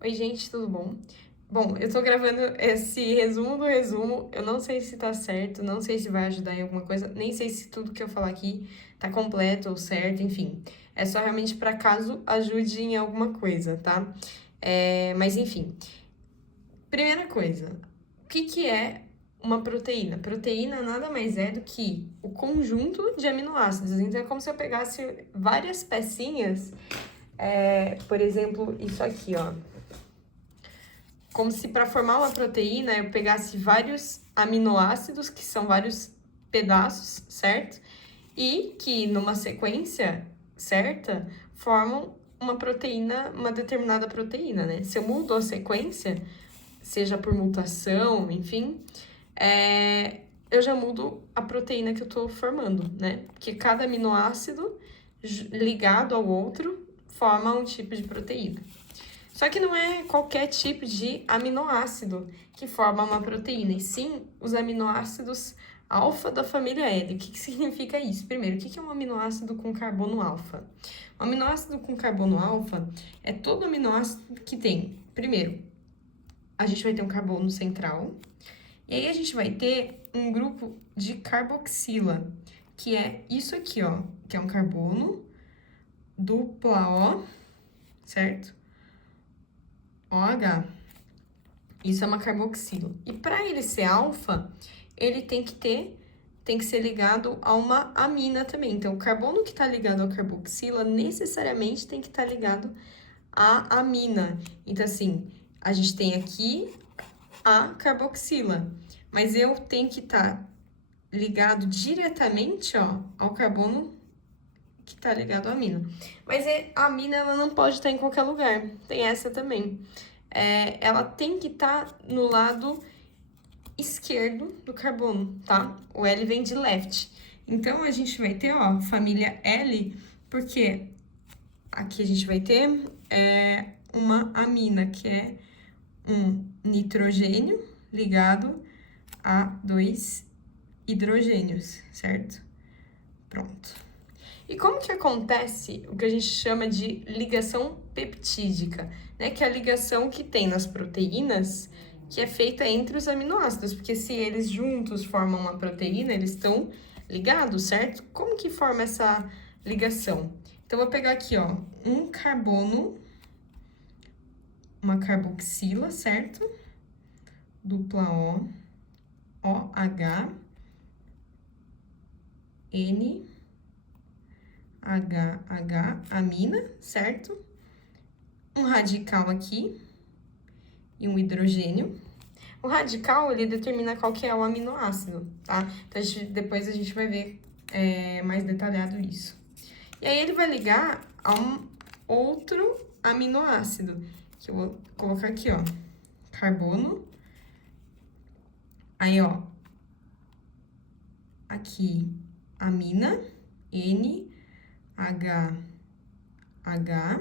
Oi, gente, tudo bom? Bom, eu tô gravando esse resumo do resumo. Eu não sei se tá certo, não sei se vai ajudar em alguma coisa, nem sei se tudo que eu falar aqui tá completo ou certo, enfim. É só realmente para caso ajude em alguma coisa, tá? Mas enfim. Primeira coisa, o que que é uma proteína? Proteína nada mais é do que o conjunto de aminoácidos. Então é como se eu pegasse várias pecinhas, por exemplo, isso aqui, ó. Como se para formar uma proteína eu pegasse vários aminoácidos, que são vários pedaços, certo? E que numa sequência certa formam uma proteína, uma determinada proteína, né? Se eu mudo a sequência, seja por mutação, enfim, eu já mudo a proteína que eu tô formando, né? Porque cada aminoácido ligado ao outro forma um tipo de proteína. Só que não é qualquer tipo de aminoácido que forma uma proteína, e sim os aminoácidos alfa da família L. O que significa isso? Primeiro, o que é um aminoácido com carbono alfa? Um aminoácido com carbono alfa é todo aminoácido que tem, primeiro, a gente vai ter um carbono central, e aí a gente vai ter um grupo de carboxila, que é isso aqui, ó, que é um carbono dupla O, certo? OH. Isso é uma carboxila. E para ele ser alfa, ele tem que ser ligado a uma amina também. Então, o carbono que está ligado ao carboxila necessariamente tem que estar ligado à amina. Então, assim, a gente tem aqui a carboxila, mas eu tenho que estar ligado diretamente, ó, ao carbono que está ligado à amina. Mas a amina, ela não pode estar em qualquer lugar. Tem essa também. Ela tem que estar no lado esquerdo do carbono, tá? O L vem de left. Então, a gente vai ter, ó, família L, porque aqui a gente vai ter uma amina, que é um nitrogênio ligado a dois hidrogênios, certo? Pronto. E como que acontece o que a gente chama de ligação peptídica, né? Que é a ligação que tem nas proteínas, que é feita entre os aminoácidos, porque se eles juntos formam uma proteína, eles estão ligados, certo? Como que forma essa ligação? Então, eu vou pegar aqui, ó, um carbono, uma carboxila, certo? Dupla O, OH, N, HH, amina, certo? Um radical aqui e um hidrogênio. O radical, ele determina qual que é o aminoácido, tá? Então, depois a gente vai ver mais detalhado isso. E aí, ele vai ligar a um outro aminoácido, que eu vou colocar aqui, ó, carbono. Aí, ó, aqui, amina, N, H, H,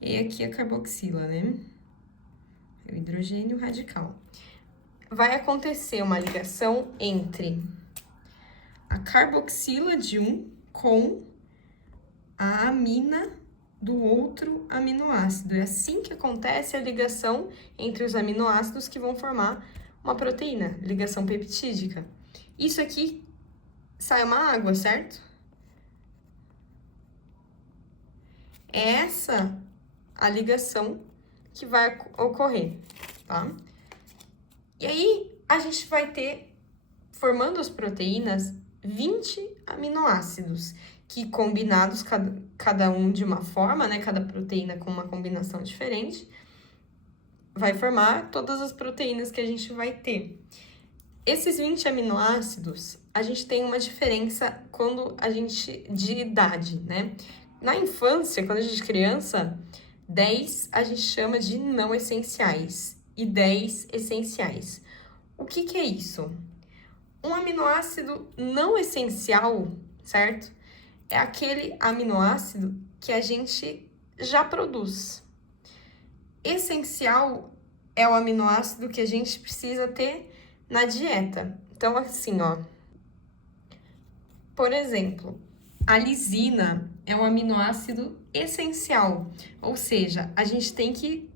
e aqui a carboxila, né? O hidrogênio radical. Vai acontecer uma ligação entre a carboxila de um com a amina do outro aminoácido. É assim que acontece a ligação entre os aminoácidos que vão formar uma proteína, ligação peptídica. Isso aqui sai uma água, certo? É essa a ligação que vai ocorrer, tá? E aí, a gente vai ter, formando as proteínas, 20 aminoácidos, que combinados, cada um de uma forma, né? Cada proteína com uma combinação diferente, vai formar todas as proteínas que a gente vai ter. Esses 20 aminoácidos, a gente tem uma diferença de idade, né? Na infância, quando a gente é criança, 10 a gente chama de não essenciais e 10 essenciais. O que é isso? Um aminoácido não essencial, certo? É aquele aminoácido que a gente já produz. Essencial é o aminoácido que a gente precisa ter na dieta. Então, assim, ó. Por exemplo, a lisina é um aminoácido essencial, ou seja, a gente tem que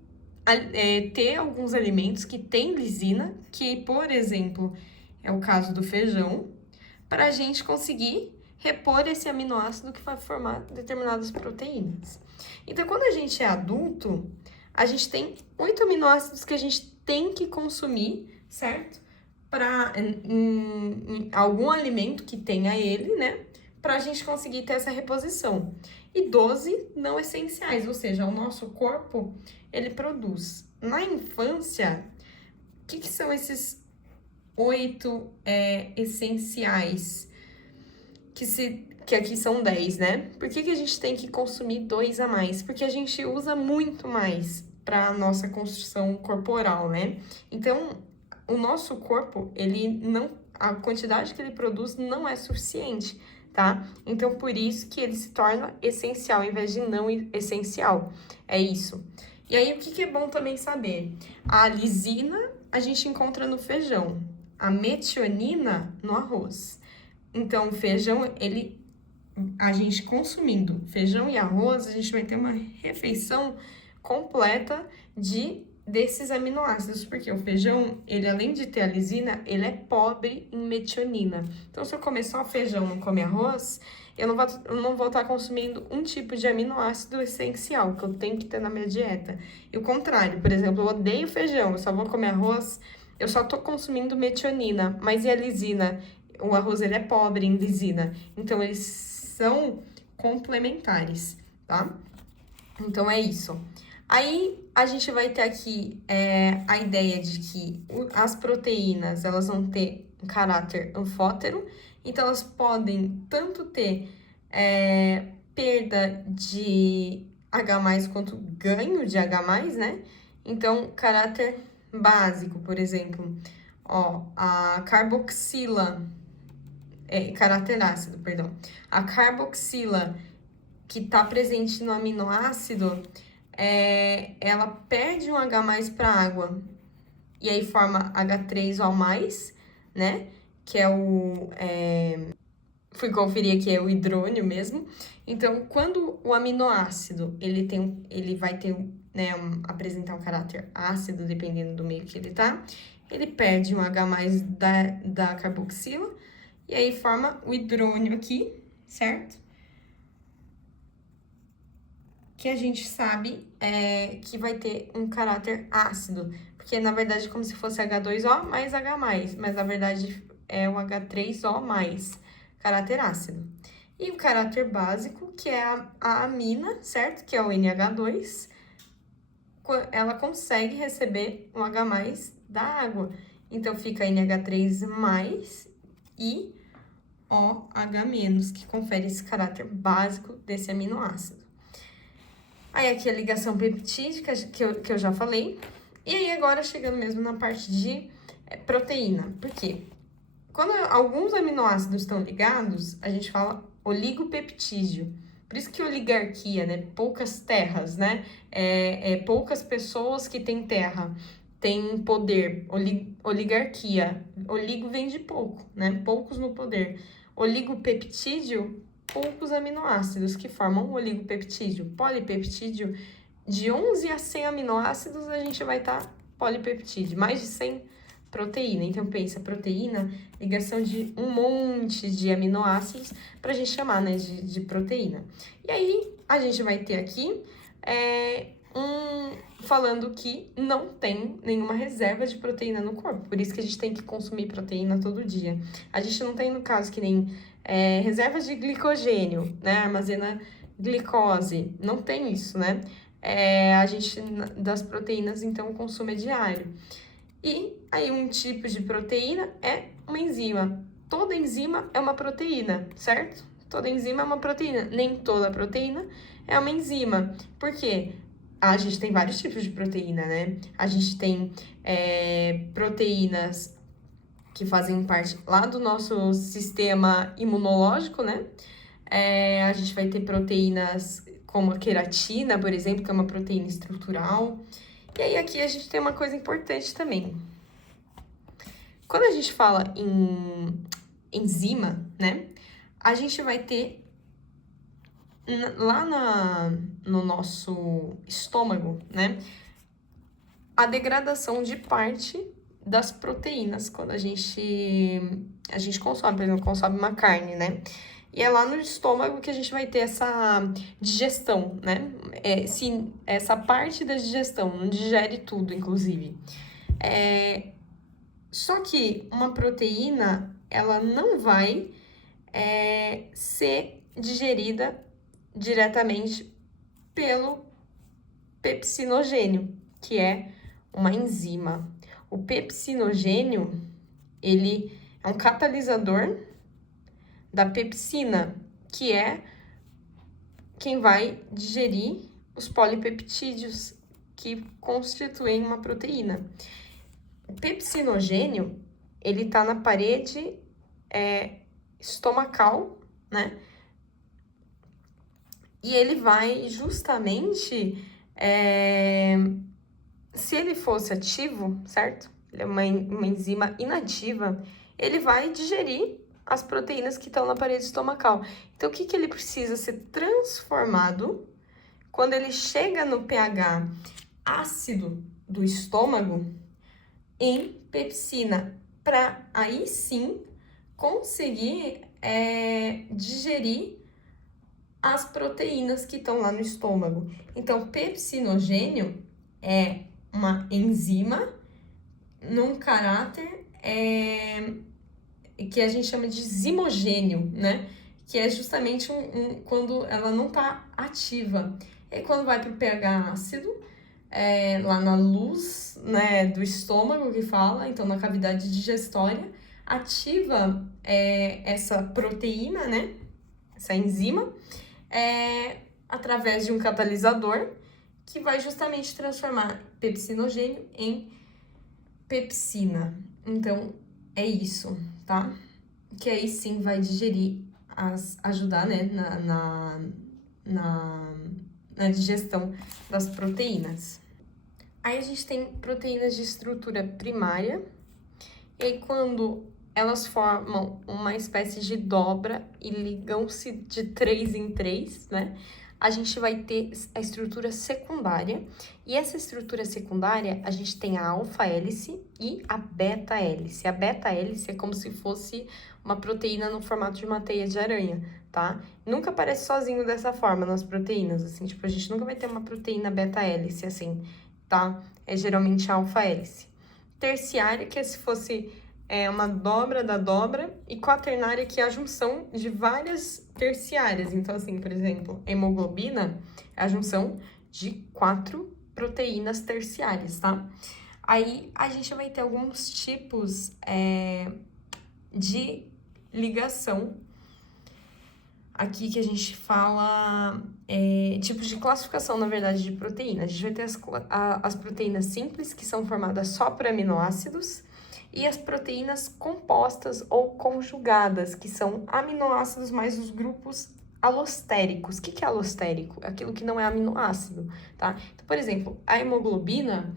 ter alguns alimentos que têm lisina, que, por exemplo, é o caso do feijão, para a gente conseguir repor esse aminoácido que vai formar determinadas proteínas. Então, quando a gente é adulto, a gente tem 8 aminoácidos que a gente tem que consumir, certo? Para em algum alimento que tenha ele, né? Para a gente conseguir ter essa reposição. E 12 não essenciais, ou seja, o nosso corpo, ele produz. Na infância, o que são esses 8 essenciais? Que aqui são 10, né? Por que a gente tem que consumir 2 a mais? Porque a gente usa muito mais para a nossa construção corporal, né? Então, o nosso corpo, ele não, a quantidade que ele produz não é suficiente, tá? Então, por isso que ele se torna essencial, ao invés de não essencial. É isso. E aí, o que é bom também saber? A lisina a gente encontra no feijão, a metionina no arroz. Então, o feijão, a gente consumindo feijão e arroz, a gente vai ter uma refeição completa desses aminoácidos, porque o feijão, ele além de ter a lisina, ele é pobre em metionina. Então, se eu comer só feijão, não comer arroz, eu não vou estar consumindo um tipo de aminoácido essencial que eu tenho que ter na minha dieta. E o contrário, por exemplo, eu odeio feijão, eu só vou comer arroz, eu só tô consumindo metionina, mas e a lisina? O arroz, ele é pobre em lisina, então eles são complementares, tá? Então, é isso. Aí, a gente vai ter aqui a ideia de que as proteínas, elas vão ter um caráter anfótero, então elas podem tanto ter perda de H+, quanto ganho de H+, né? Então, caráter básico, por exemplo, ó, a carboxila, caráter ácido, perdão. A carboxila, que está presente no aminoácido, ela perde um H+ para água. E aí forma H3O+, né? Que é fui conferir aqui, é o hidrônio mesmo. Então, quando o aminoácido, ele vai ter, né, apresentar um caráter ácido, dependendo do meio que ele tá, ele perde um H+ da carboxila, e aí forma o hidrônio aqui, certo? Que a gente sabe que vai ter um caráter ácido, porque na verdade é como se fosse H2O mais H+, mas na verdade é o H3O+, caráter ácido. E o caráter básico, que é a amina, certo? Que é o NH2, ela consegue receber um H+ da água. Então, fica NH3+, e OH-, que confere esse caráter básico desse aminoácido. Aí, aqui a ligação peptídica, que eu já falei. E aí, agora, chegando mesmo na parte de proteína. Por quê? Quando alguns aminoácidos estão ligados, a gente fala oligopeptídeo. Por isso que oligarquia, né? Poucas terras, né? Poucas pessoas que têm terra, têm poder. Oligarquia. Oligo vem de pouco, né? Poucos no poder. Oligopeptídeo, poucos aminoácidos que formam o oligopeptídeo. Polipeptídeo, de 11 a 100 aminoácidos, a gente vai estar polipeptídeo. Mais de 100 proteína. Então, pensa, proteína, ligação de um monte de aminoácidos para a gente chamar, né, de proteína. E aí, a gente vai ter aqui falando que não tem nenhuma reserva de proteína no corpo. Por isso que a gente tem que consumir proteína todo dia. A gente não tem, no caso, que nem reserva de glicogênio, né, armazena glicose. Não tem isso, né? A gente, das proteínas, então, o consumo é diário. E aí, um tipo de proteína é uma enzima. Toda enzima é uma proteína, certo? Toda enzima é uma proteína. Nem toda proteína é uma enzima. Por quê? A gente tem vários tipos de proteína, né? A gente tem proteínas que fazem parte lá do nosso sistema imunológico, né? A gente vai ter proteínas como a queratina, por exemplo, que é uma proteína estrutural. E aí, aqui a gente tem uma coisa importante também. Quando a gente fala em enzima, né? A gente vai ter lá no nosso estômago, né? a degradação de parte das proteínas quando a gente consome, por exemplo, consome uma carne, né? E é lá no estômago que a gente vai ter essa digestão, né? Sim, essa parte da digestão, não digere tudo, inclusive. Só que uma proteína, ela não vai ser digerida diretamente pelo pepsinogênio, que é uma enzima. O pepsinogênio, ele é um catalisador da pepsina, que é quem vai digerir os polipeptídeos que constituem uma proteína. O pepsinogênio, ele tá na parede estomacal, né? E ele vai justamente, se ele fosse ativo, certo? Ele é uma enzima inativa, ele vai digerir as proteínas que estão na parede estomacal. Então, o que ele precisa ser transformado quando ele chega no pH ácido do estômago em pepsina, para aí sim conseguir digerir as proteínas que estão lá no estômago. Então, pepsinogênio é uma enzima num caráter que a gente chama de zimogênio, né? Que é justamente quando ela não está ativa. E quando vai para o pH ácido, lá na luz, né, do estômago que fala, então na cavidade digestória, ativa essa proteína, né? Essa enzima, através de um catalisador que vai justamente transformar pepsinogênio em pepsina. Então, é isso, tá? Que aí sim vai digerir, ajudar, né, na digestão das proteínas. Aí a gente tem proteínas de estrutura primária, e aí quando elas formam uma espécie de dobra e ligam-se de 3 em 3, né? A gente vai ter a estrutura secundária, e essa estrutura secundária, a gente tem a alfa-hélice e a beta-hélice. A beta-hélice é como se fosse uma proteína no formato de uma teia de aranha, tá? Nunca aparece sozinho dessa forma nas proteínas, assim, tipo, a gente nunca vai ter uma proteína beta-hélice, assim, tá? É geralmente a alfa-hélice. Terciária, que é se fosse uma dobra da dobra, e quaternária, que é a junção de várias terciárias. Então, assim, por exemplo, a hemoglobina é a junção de 4 proteínas terciárias, tá? Aí, a gente vai ter alguns tipos de ligação aqui que a gente fala, tipos de classificação, na verdade, de proteínas. A gente vai ter as proteínas simples, que são formadas só por aminoácidos, e as proteínas compostas ou conjugadas, que são aminoácidos mais os grupos alostéricos. O que é alostérico? Aquilo que não é aminoácido, tá? Então, por exemplo, a hemoglobina,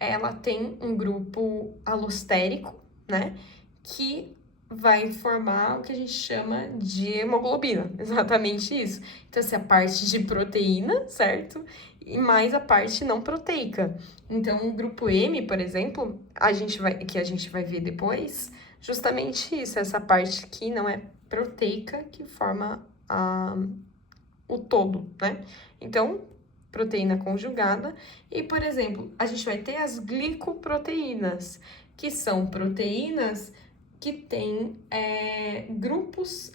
ela tem um grupo alostérico, né? Que vai formar o que a gente chama de hemoglobina, exatamente isso. Então, essa é a parte de proteína, certo? E mais a parte não proteica. Então, o grupo M, por exemplo, que a gente vai ver depois, justamente isso, essa parte que não é proteica, que forma o todo, né? Então, proteína conjugada. E, por exemplo, a gente vai ter as glicoproteínas, que são proteínas que têm grupos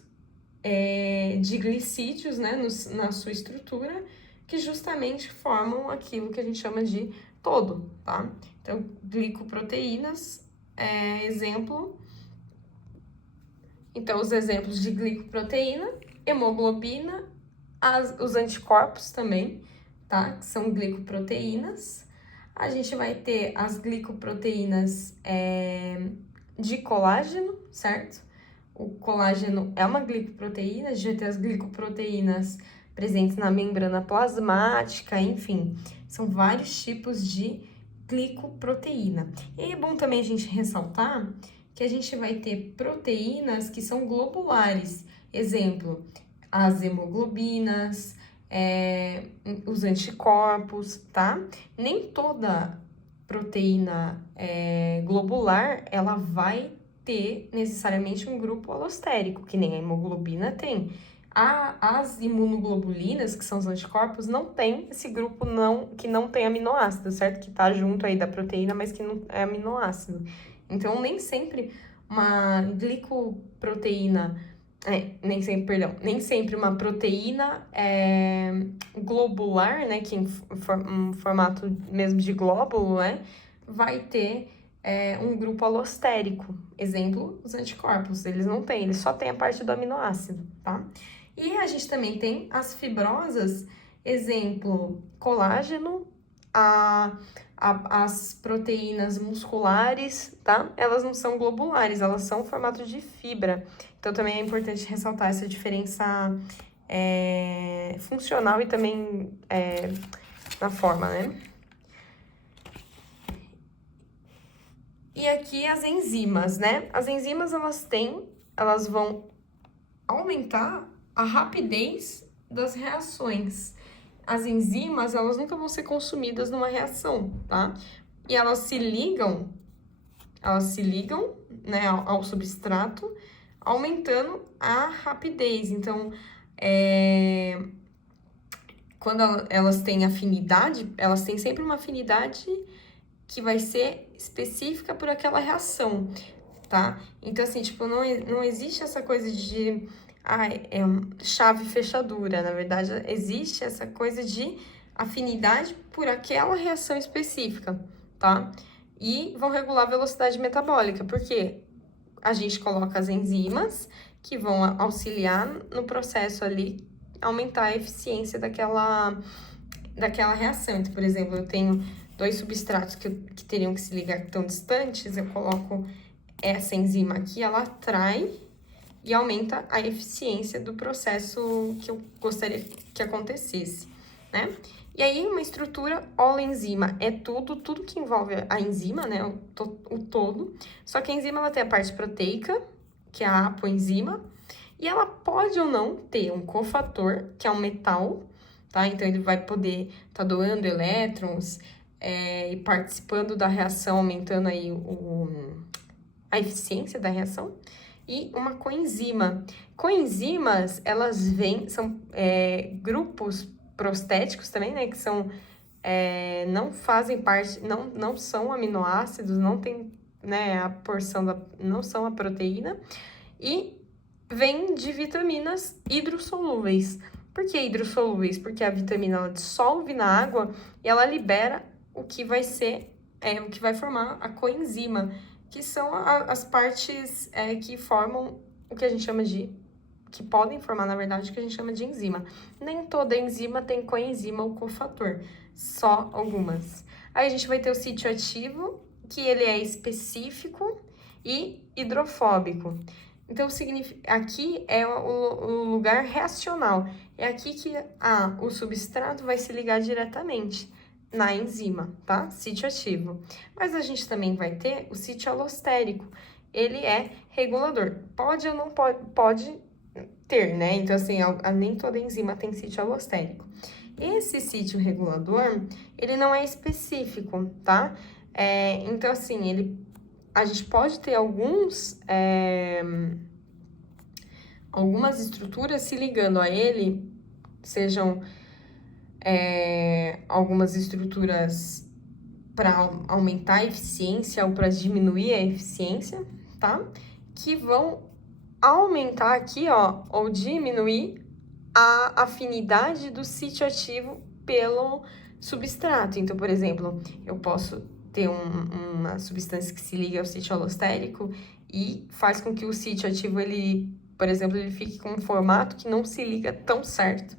de glicídios, né, na sua estrutura, que justamente formam aquilo que a gente chama de todo, tá? Então, glicoproteínas, exemplo. Então, os exemplos de glicoproteína, hemoglobina, os anticorpos também, tá? Que são glicoproteínas. A gente vai ter as glicoproteínas de colágeno, certo? O colágeno é uma glicoproteína, a gente vai ter as glicoproteínas presentes na membrana plasmática, enfim, são vários tipos de glicoproteína. E é bom também a gente ressaltar que a gente vai ter proteínas que são globulares, exemplo, as hemoglobinas, os anticorpos, tá? Nem toda proteína globular, ela vai ter necessariamente um grupo alostérico, que nem a hemoglobina tem. As imunoglobulinas, que são os anticorpos, não tem esse grupo que não tem aminoácido, certo? Que tá junto aí da proteína, mas que não é aminoácido. Então, nem sempre uma glicoproteína, nem sempre uma proteína globular, né, que em formato mesmo de glóbulo, né, vai ter um grupo alostérico. Exemplo, os anticorpos, eles não têm, eles só têm a parte do aminoácido, tá? E a gente também tem as fibrosas, exemplo, colágeno, as proteínas musculares, tá? Elas não são globulares, elas são formato de fibra. Então, também é importante ressaltar essa diferença funcional e também na forma, né? E aqui as enzimas, né? As enzimas, elas vão aumentar a rapidez das reações. As enzimas, elas nunca vão ser consumidas numa reação, tá? E elas se ligam, né, ao substrato, aumentando a rapidez. Então, quando elas têm afinidade, elas têm sempre uma afinidade que vai ser específica por aquela reação, tá? Então, assim, tipo, não existe essa coisa de chave e fechadura. Na verdade, existe essa coisa de afinidade por aquela reação específica, tá? E vão regular a velocidade metabólica, porque a gente coloca as enzimas que vão auxiliar no processo ali, aumentar a eficiência daquela reação. Então, por exemplo, eu tenho 2 substratos que teriam que se ligar tão distantes, eu coloco essa enzima aqui, ela atrai e aumenta a eficiência do processo que eu gostaria que acontecesse, né? E aí, uma estrutura holoenzima é tudo que envolve a enzima, né? O todo. Só que a enzima, ela tem a parte proteica, que é a apoenzima, e ela pode ou não ter um cofator, que é um metal, tá? Então, ele vai poder estar doando elétrons e participando da reação, aumentando aí a eficiência da reação. E uma coenzima. Coenzimas, elas são grupos prostéticos também, né? Que são, não fazem parte, não são aminoácidos, não tem, né, a porção não são a proteína. E vem de vitaminas hidrossolúveis. Por que hidrossolúveis? Porque a vitamina, ela dissolve na água e ela libera o que vai ser, o que vai formar a coenzima, que são as partes que formam o que a gente chama que podem formar, na verdade, o que a gente chama de enzima. Nem toda enzima tem coenzima ou cofator, só algumas. Aí a gente vai ter o sítio ativo, que ele é específico e hidrofóbico. Então, aqui é o lugar reacional. É aqui que o substrato vai se ligar diretamente na enzima, tá? Sítio ativo. Mas a gente também vai ter o sítio alostérico. Ele é regulador. Pode ou não pode ter, né? Então, assim, nem toda enzima tem sítio alostérico. Esse sítio regulador, ele não é específico, tá? Então, assim, a gente pode ter algumas estruturas se ligando a ele, sejam algumas estruturas para aumentar a eficiência ou para diminuir a eficiência, tá? Que vão aumentar aqui, ó, ou diminuir a afinidade do sítio ativo pelo substrato. Então, por exemplo, eu posso ter uma substância que se liga ao sítio alostérico e faz com que o sítio ativo, por exemplo, ele fique com um formato que não se liga tão certo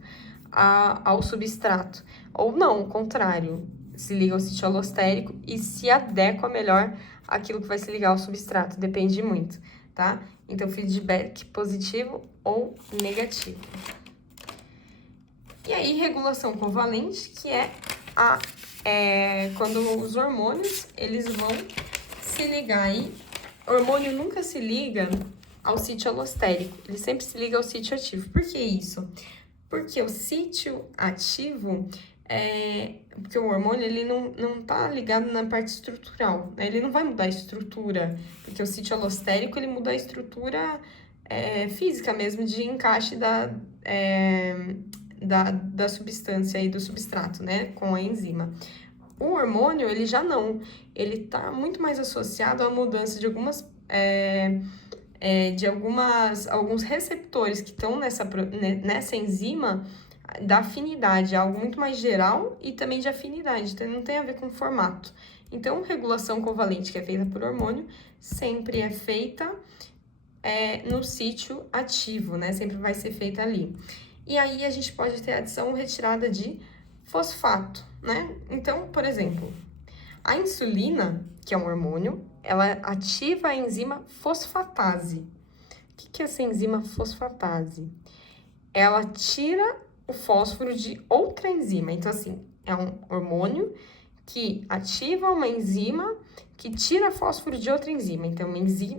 ao substrato. Ou não, o contrário, se liga ao sítio alostérico e se adequa melhor àquilo que vai se ligar ao substrato, depende muito, tá? Então, feedback positivo ou negativo. E aí, regulação covalente, que é quando os hormônios, eles vão se ligar aí. O hormônio nunca se liga ao sítio alostérico, ele sempre se liga ao sítio ativo. Por que isso? Porque o sítio ativo, Porque o hormônio, ele não tá ligado na parte estrutural, né? Ele não vai mudar a estrutura, porque o sítio alostérico, ele muda a estrutura física mesmo, de encaixe da substância e do substrato, né? Com a enzima. O hormônio, ele já não. Ele tá muito mais associado à mudança de alguns receptores que estão nessa enzima, da afinidade, é algo muito mais geral e também de afinidade, então não tem a ver com formato. Então, regulação covalente que é feita por hormônio sempre é feita no sítio ativo, né? Sempre vai ser feita ali. E aí a gente pode ter adição ou retirada de fosfato, né? Então, por exemplo, a insulina, que é um hormônio, ela ativa a enzima fosfatase. O que é essa enzima fosfatase? Ela tira o fósforo de outra enzima. Então, assim, é um hormônio que ativa uma enzima que tira fósforo de outra enzima. Então,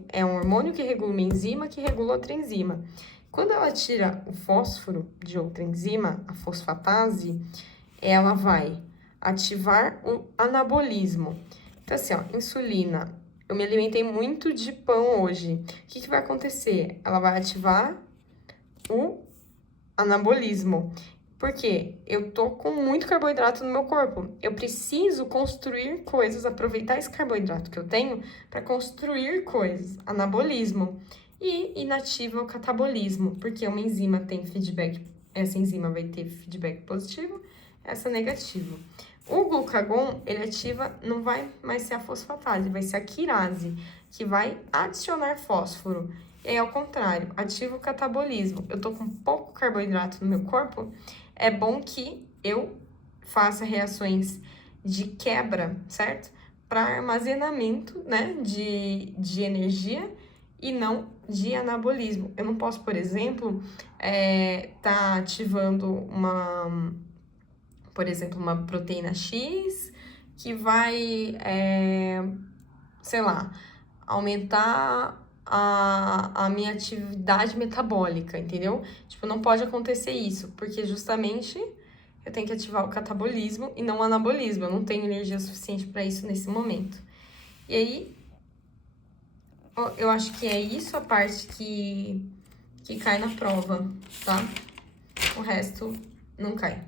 é um hormônio que regula uma enzima que regula outra enzima. Quando ela tira o fósforo de outra enzima, a fosfatase, ela vai ativar o anabolismo. Então, assim, ó, insulina. Eu me alimentei muito de pão hoje. O que vai acontecer? Ela vai ativar o anabolismo. Porque eu tô com muito carboidrato no meu corpo. Eu preciso construir coisas, aproveitar esse carboidrato que eu tenho para construir coisas. Anabolismo. E inativa o catabolismo, porque uma enzima tem feedback, essa enzima vai ter feedback positivo, essa negativo. O glucagon, ele ativa, não vai mais ser a fosfatase, vai ser a quirase, que vai adicionar fósforo. E aí, ao contrário, ativa o catabolismo. Eu tô com pouco carboidrato no meu corpo, é bom que eu faça reações de quebra, certo? Para armazenamento, né, de energia e não de anabolismo. Eu não posso, por exemplo, tá ativando por exemplo, uma proteína X que vai, sei lá, aumentar a minha atividade metabólica, entendeu? Tipo, não pode acontecer isso, porque justamente eu tenho que ativar o catabolismo e não o anabolismo. Eu não tenho energia suficiente para isso nesse momento. E aí, eu acho que é isso a parte que cai na prova, tá? O resto não cai.